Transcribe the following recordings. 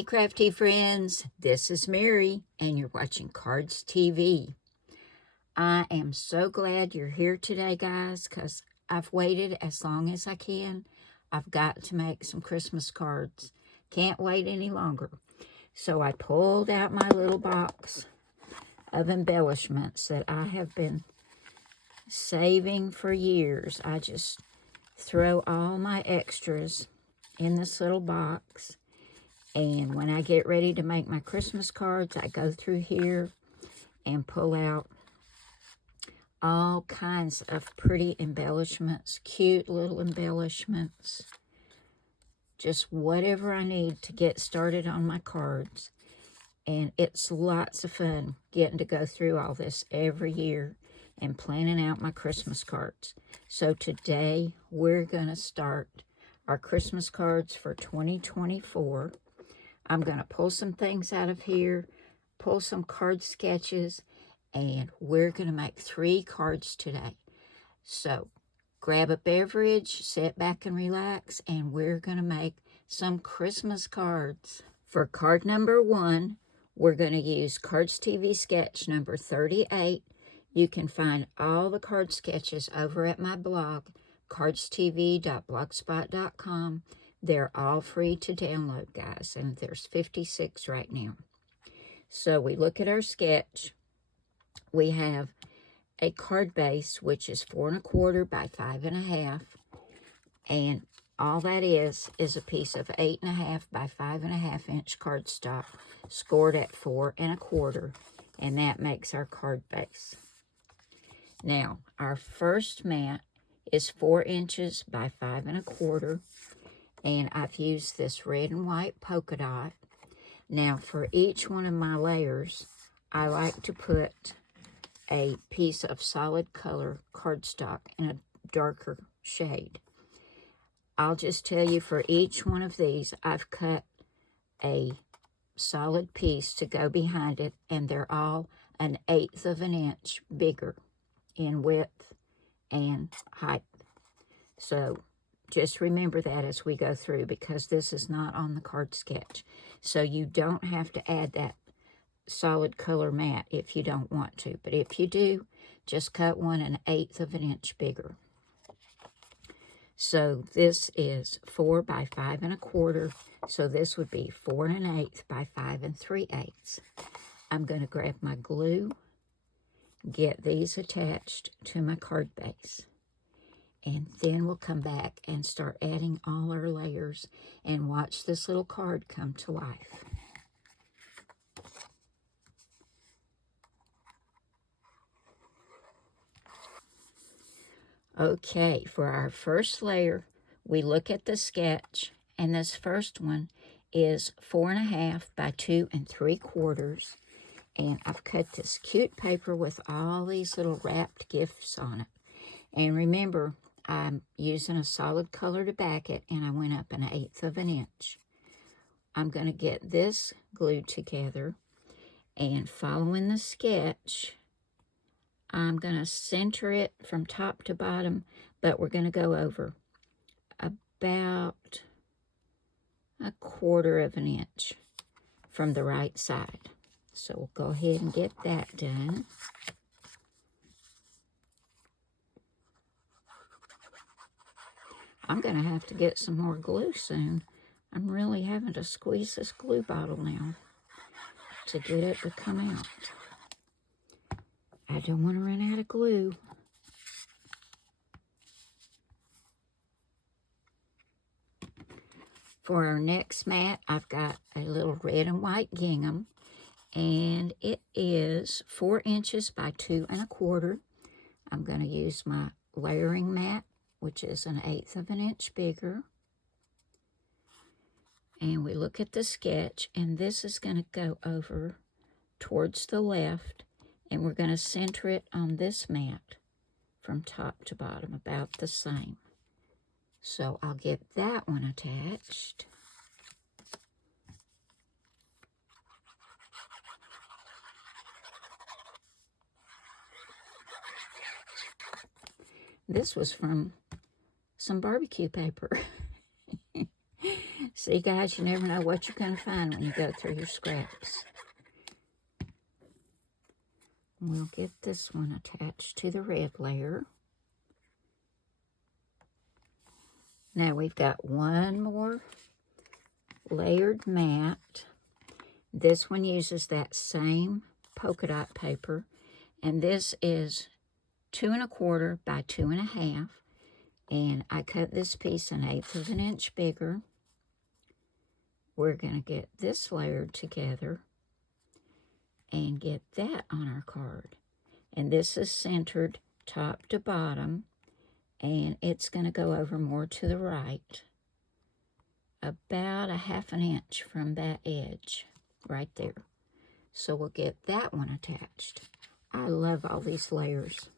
Hey crafty friends, this is Mary and you're watching Cardz TV. I am so glad you're here today, guys, because I've waited as long as I can. I've got to make some Christmas cards. Can't wait any longer. So I pulled out my little box of embellishments that I have been saving for years. I just throw all my extras in this little box. And when I get ready to make my Christmas cards, I go through here and pull out all kinds of pretty embellishments, cute little embellishments, just whatever I need to get started on my cards. And it's lots of fun getting to go through all this every year and planning out my Christmas cards. So today we're going to start our Christmas cards for 2024. I'm going to pull some things out of here, pull some card sketches, and we're going to make 3 cards today. So grab a beverage, sit back and relax, and we're going to make some Christmas cards. For card number 1, we're going to use Cardz TV sketch number 38. You can find all the card sketches over at my blog, cardstv.blogspot.com. They're all free to download, guys, and there's 56 right now. So we look at our sketch. We have a card base, which is 4 1/4 by 5 1/2, and all that is a piece of 8 1/2 by 5 1/2 inch cardstock scored at 4 1/4, and that makes our card base. Now, our first mat is 4 inches by 5 1/4. And I've used this red and white polka dot. Now, for each one of my layers, I like to put a piece of solid color cardstock in a darker shade. I'll just tell you, for each one of these, I've cut a solid piece to go behind it, and they're all 1/8 of an inch bigger in width and height. So just remember that as we go through, because this is not on the card sketch. So you don't have to add that solid color mat if you don't want to. But if you do, just cut one 1/8 of an inch bigger. So this is 4 by 5 1/4. So this would be 4 1/8 by 5 3/8. I'm going to grab my glue, get these attached to my card base. And then we'll come back and start adding all our layers and watch this little card come to life. Okay, for our first layer, we look at the sketch, and this first one is 4 1/2 by 2 3/4. And I've cut this cute paper with all these little wrapped gifts on it. And remember, I'm using a solid color to back it, and I went up 1/8 of an inch. I'm going to get this glued together, and following the sketch, I'm going to center it from top to bottom, but we're going to go over about 1/4 of an inch from the right side. So we'll go ahead and get that done. I'm going to have to get some more glue soon. I'm really having to squeeze this glue bottle now to get it to come out. I don't want to run out of glue. For our next mat, I've got a little red and white gingham, and it is 4 inches by 2 1/4. I'm going to use my layering mat, which is 1/8 of an inch bigger. And we look at the sketch, and this is going to go over towards the left, and we're going to center it on this mat from top to bottom, about the same. So I'll get that one attached. This was from some barbecue paper. See, guys, you never know what you're going to find when you go through your scraps. We'll get this one attached to the red layer. Now we've got one more layered mat. This one uses that same polka dot paper, and this is 2 1/4 by 2 1/2, and I cut this piece 1/8 of an inch bigger. We're going to get this layered together and get that on our card. And this is centered top to bottom, and it's going to go over more to the right, about 1/2 inch from that edge right there. So we'll get that one attached. I love all these layers.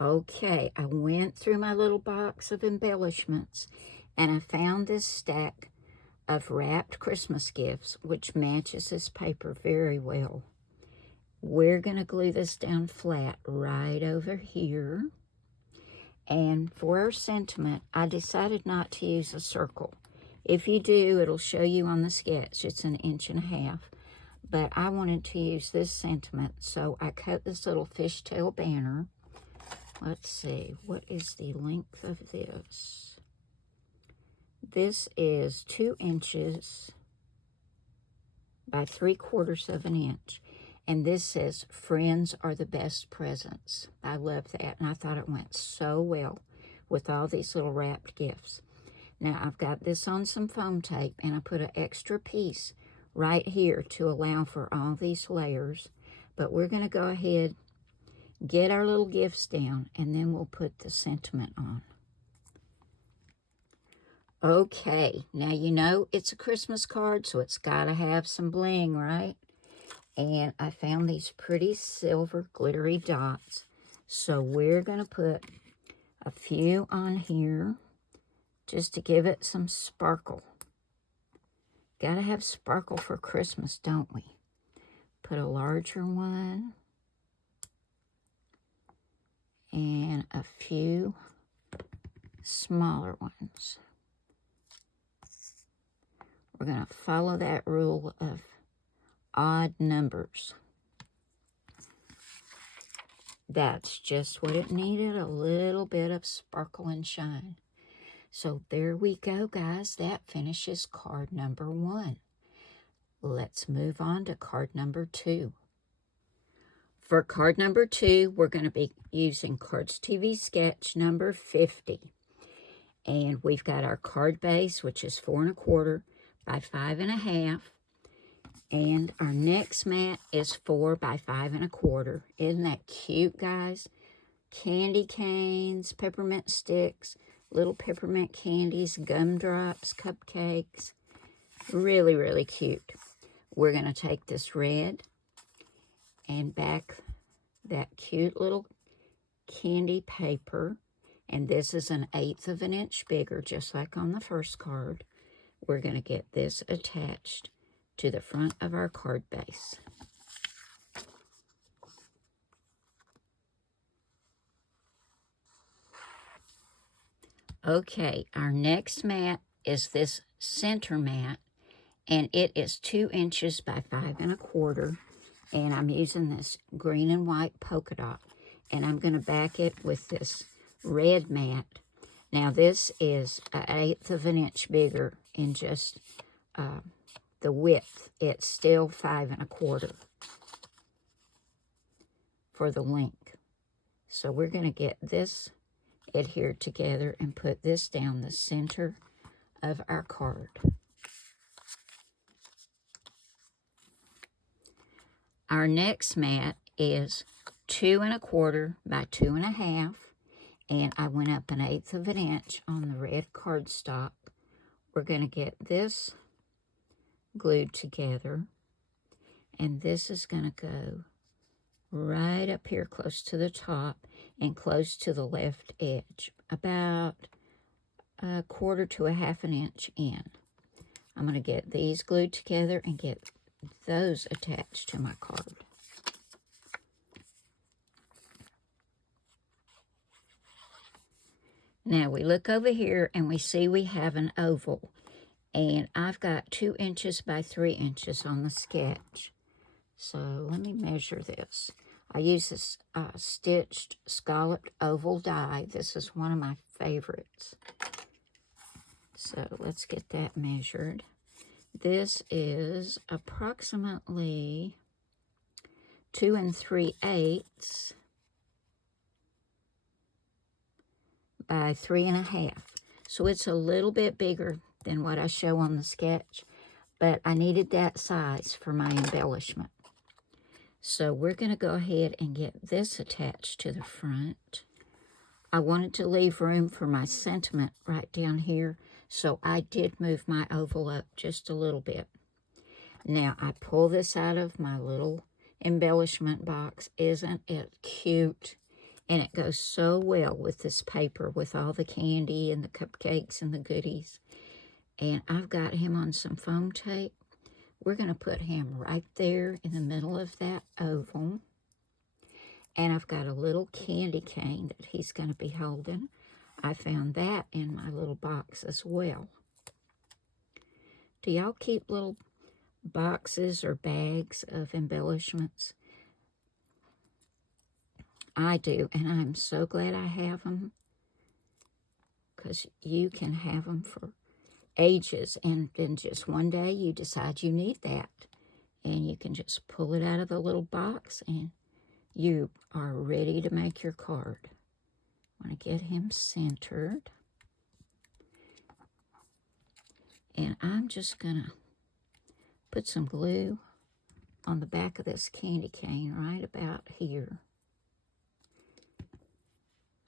Okay, I went through my little box of embellishments, and I found this stack of wrapped Christmas gifts, which matches this paper very well. We're going to glue this down flat right over here. And for our sentiment, I decided not to use a circle. If you do, it'll show you on the sketch. It's 1.5 inches. But I wanted to use this sentiment, so I cut this little fishtail banner. Let's see, what is the length of this? This is 2 inches by 3/4 of an inch. And this says, friends are the best presents. I love that, and I thought it went so well with all these little wrapped gifts. Now, I've got this on some foam tape, and I put an extra piece right here to allow for all these layers. But we're going to go ahead, get our little gifts down, and then we'll put the sentiment on. Okay, now you know it's a Christmas card, so it's got to have some bling, right? And I found these pretty silver glittery dots. So we're going to put a few on here just to give it some sparkle. Got to have sparkle for Christmas, don't we? Put a larger one. And a few smaller ones. We're going to follow that rule of odd numbers. That's just what it needed, a little bit of sparkle and shine. So there we go, guys. That finishes card number 1. Let's move on to card number 2. For card number 2, we're going to be using Cardz TV sketch number 50. And we've got our card base, which is 4 1/4 by 5 1/2. And our next mat is 4 by 5 1/4. Isn't that cute, guys? Candy canes, peppermint sticks, little peppermint candies, gumdrops, cupcakes. Really, really cute. We're going to take this red and back that cute little candy paper. And this is 1/8 of an inch bigger, just like on the first card. We're going to get this attached to the front of our card base. Okay, our next mat is this center mat, and it is 2 inches by 5 1/4, and I'm using this green and white polka dot, and I'm going to back it with this red mat. Now this is 1/8 of an inch bigger in just the width. It's still 5 1/4 for the length. So we're going to get this adhered together and put this down the center of our card. Our next mat is 2 1/4 by 2 1/2, and I went up 1/8 of an inch on the red cardstock. We're going to get this glued together, and this is going to go right up here close to the top and close to the left edge, about 1/4 to 1/2 an inch in. I'm going to get these glued together and get those attached to my card. Now we look over here and we see we have an oval. And I've got 2 inches by 3 inches on the sketch. So let me measure this. I use this stitched scalloped oval die. This is one of my favorites. So let's get that measured. This is approximately 2 3/8 by 3 1/2. So it's a little bit bigger than what I show on the sketch, but I needed that size for my embellishment. So we're going to go ahead and get this attached to the front. I wanted to leave room for my sentiment right down here, so I did move my oval up just a little bit. Now I pull this out of my little embellishment box. Isn't it cute? And it goes so well with this paper, with all the candy and the cupcakes and the goodies. And I've got him on some foam tape. We're going to put him right there in the middle of that oval. And I've got a little candy cane that he's going to be holding. I found that in my little box as well. Do y'all keep little boxes or bags of embellishments? I do, and I'm so glad I have them, because you can have them for ages, and then just one day you decide you need that, and you can just pull it out of the little box, and you are ready to make your card. I want to get him centered, and I'm just going to put some glue on the back of this candy cane right about here.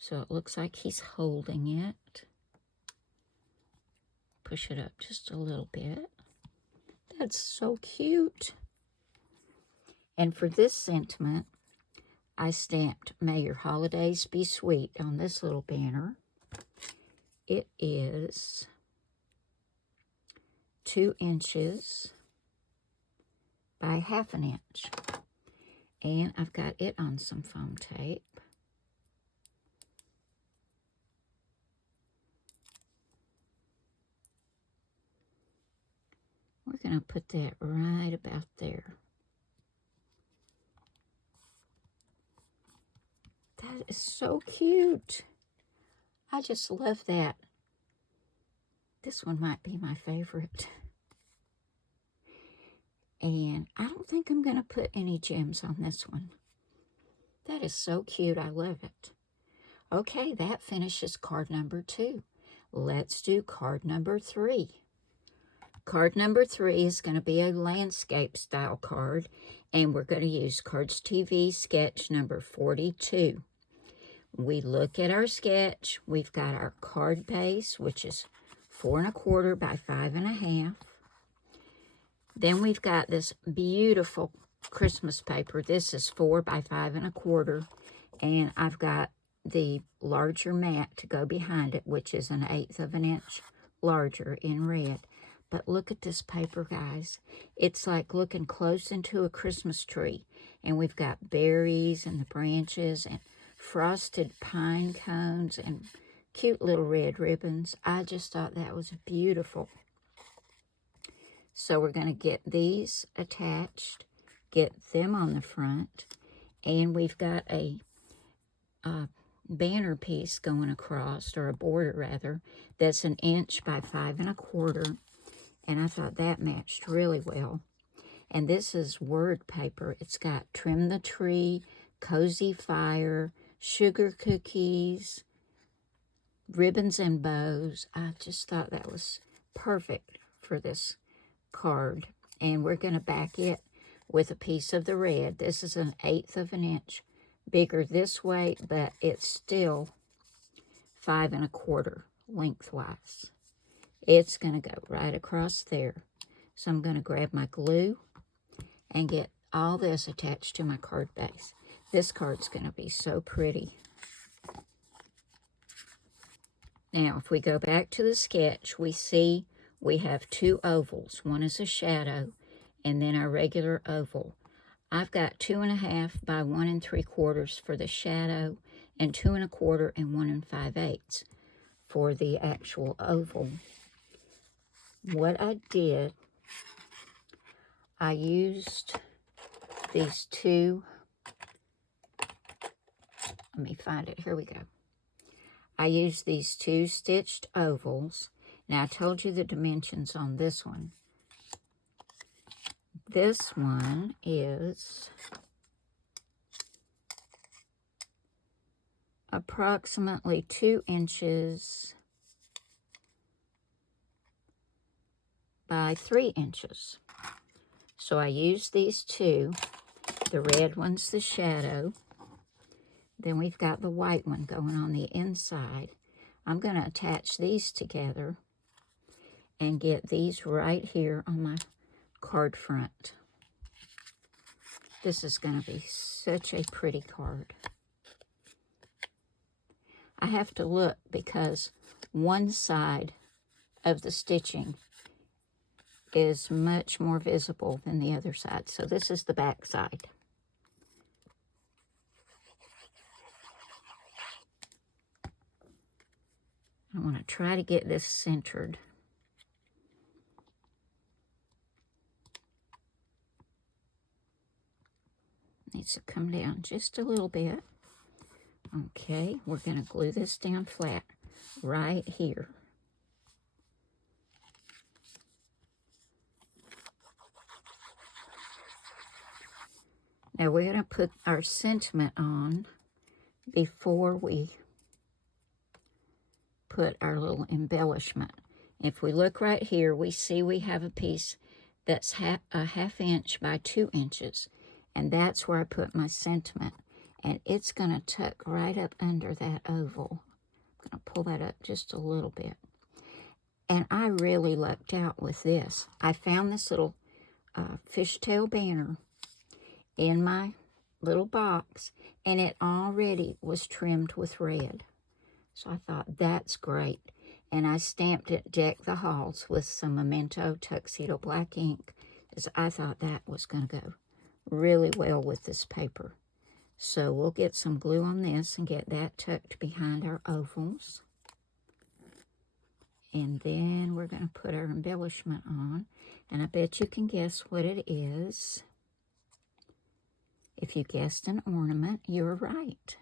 So it looks like he's holding it. Push it up just a little bit. That's so cute. And for this sentiment, I stamped "May Your Holidays Be Sweet" on this little banner. It is 2 inches by 1/2 inch. And I've got it on some foam tape. We're going to put that right about there. That is so cute. I just love that. This one might be my favorite. And I don't think I'm going to put any gems on this one. That is so cute. I love it. Okay, that finishes card number 2. Let's do card number 3. Card number 3 is going to be a landscape style card, and we're going to use Cardz TV sketch number 42. We look at our sketch. We've got our card base, which is 4 1/4 by 5 1/2. Then we've got this beautiful Christmas paper. This is 4 by 5 1/4, and I've got the larger mat to go behind it, which is 1/8 of an inch larger in red. But look at this paper, guys. It's like looking close into a Christmas tree. And we've got berries and the branches and frosted pine cones and cute little red ribbons. I just thought that was beautiful. So we're going to get these attached, get them on the front, and we've got a banner piece going across, or a border rather, that's 1 inch by 5 1/4. And I thought that matched really well. And this is word paper. It's got "Trim the Tree," "Cozy Fire," "Sugar Cookies," ribbons and bows. I just thought that was perfect for this card. And we're going to back it with a piece of the red. This is 1/8 of an inch bigger this way, but it's still 5 1/4 lengthwise. It's going to go right across there. So I'm going to grab my glue and get all this attached to my card base. This card's going to be so pretty. Now, if we go back to the sketch, we see we have 2 ovals. One is a shadow, and then our regular oval. I've got 2 1/2 by 1 3/4 for the shadow, and 2 1/4 and 1 5/8 for the actual oval. What I did, I used these two, let me find it, here we go. I used these two stitched ovals. Now I told you the dimensions on this one. This one is approximately 2 inches by 3 inches. So I used these two. The red one's the shadow. Then we've got the white one going on the inside. I'm going to attach these together and get these right here on my card front. This is going to be such a pretty card. I have to look because one side of the stitching is much more visible than the other side. So this is the back side. I want to try to get this centered. Needs to come down just a little bit. Okay, we're going to glue this down flat right here. Now we're going to put our sentiment on before we put our little embellishment. If we look right here, we see we have a piece that's a half inch by 2 inches. And that's where I put my sentiment. And it's going to tuck right up under that oval. I'm going to pull that up just a little bit. And I really lucked out with this. I found this little fishtail banner in my little box, and it already was trimmed with red. So I thought, that's great. And I stamped it, Deck the Halls, with some Memento Tuxedo black ink, because I thought that was going to go really well with this paper. So we'll get some glue on this and get that tucked behind our ovals. And then we're going to put our embellishment on. And I bet you can guess what it is. If you guessed an ornament, you're right.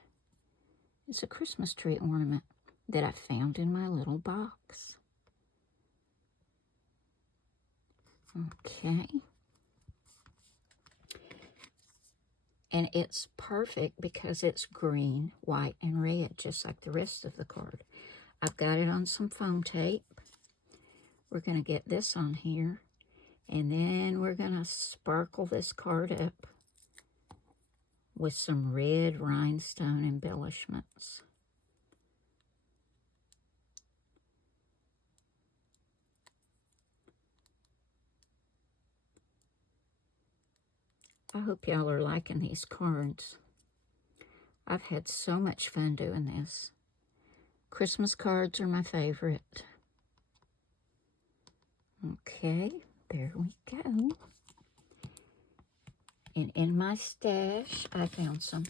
It's a Christmas tree ornament that I found in my little box. Okay. And it's perfect because it's green, white, and red, just like the rest of the card. I've got it on some foam tape. We're going to get this on here. And then we're going to sparkle this card up with some red rhinestone embellishments. I hope y'all are liking these cards. I've had so much fun doing this. Christmas cards are my favorite. Okay, there we go. And in my stash, I found some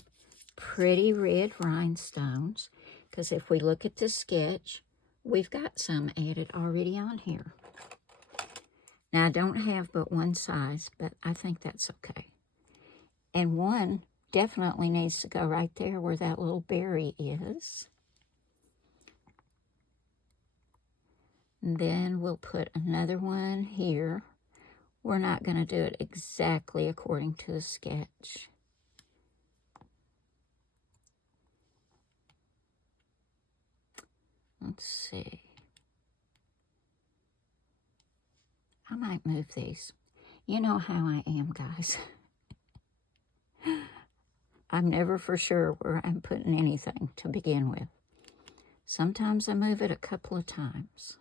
pretty red rhinestones, because if we look at the sketch, we've got some added already on here. Now, I don't have but one size, but I think that's okay. And one definitely needs to go right there where that little berry is. And then we'll put another one here. We're not going to do it exactly according to the sketch. Let's see. I might move these. You know how I am, guys. I'm never for sure where I'm putting anything to begin with. Sometimes I move it a couple of times.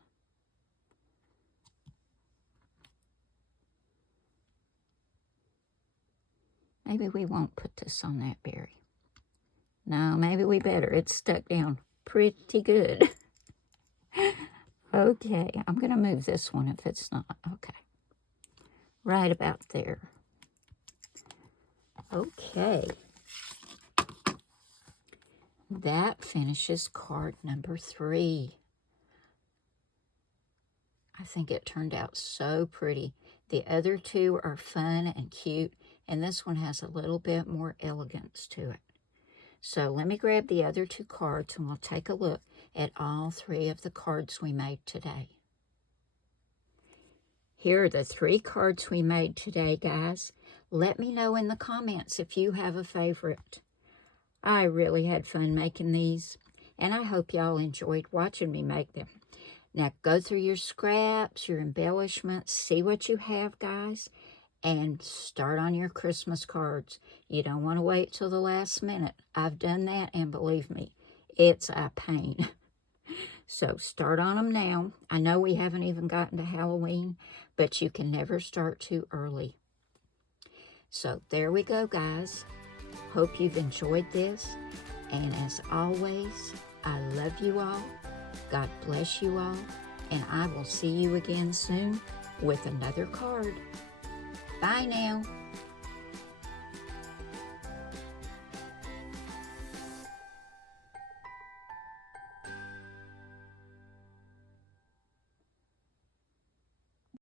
Maybe we won't put this on that berry. No, maybe we better. It's stuck down pretty good. Okay, I'm going to move this one if it's not. Okay. Right about there. Okay. That finishes card number 3. I think it turned out so pretty. The other two are fun and cute, and this one has a little bit more elegance to it. So let me grab the other two cards and we'll take a look at all three of the cards we made today. Here are the three cards we made today, guys. Let me know in the comments if you have a favorite. I really had fun making these, and I hope y'all enjoyed watching me make them. Now go through your scraps, your embellishments, see what you have, guys, and start on your Christmas cards. You don't want to wait till the last minute. I've done that, and believe me, it's a pain. So start on them now. I know we haven't even gotten to Halloween, but you can never start too early. So there we go, guys. Hope you've enjoyed this. And as always, I love you all. God bless you all. And I will see you again soon with another card. Bye now.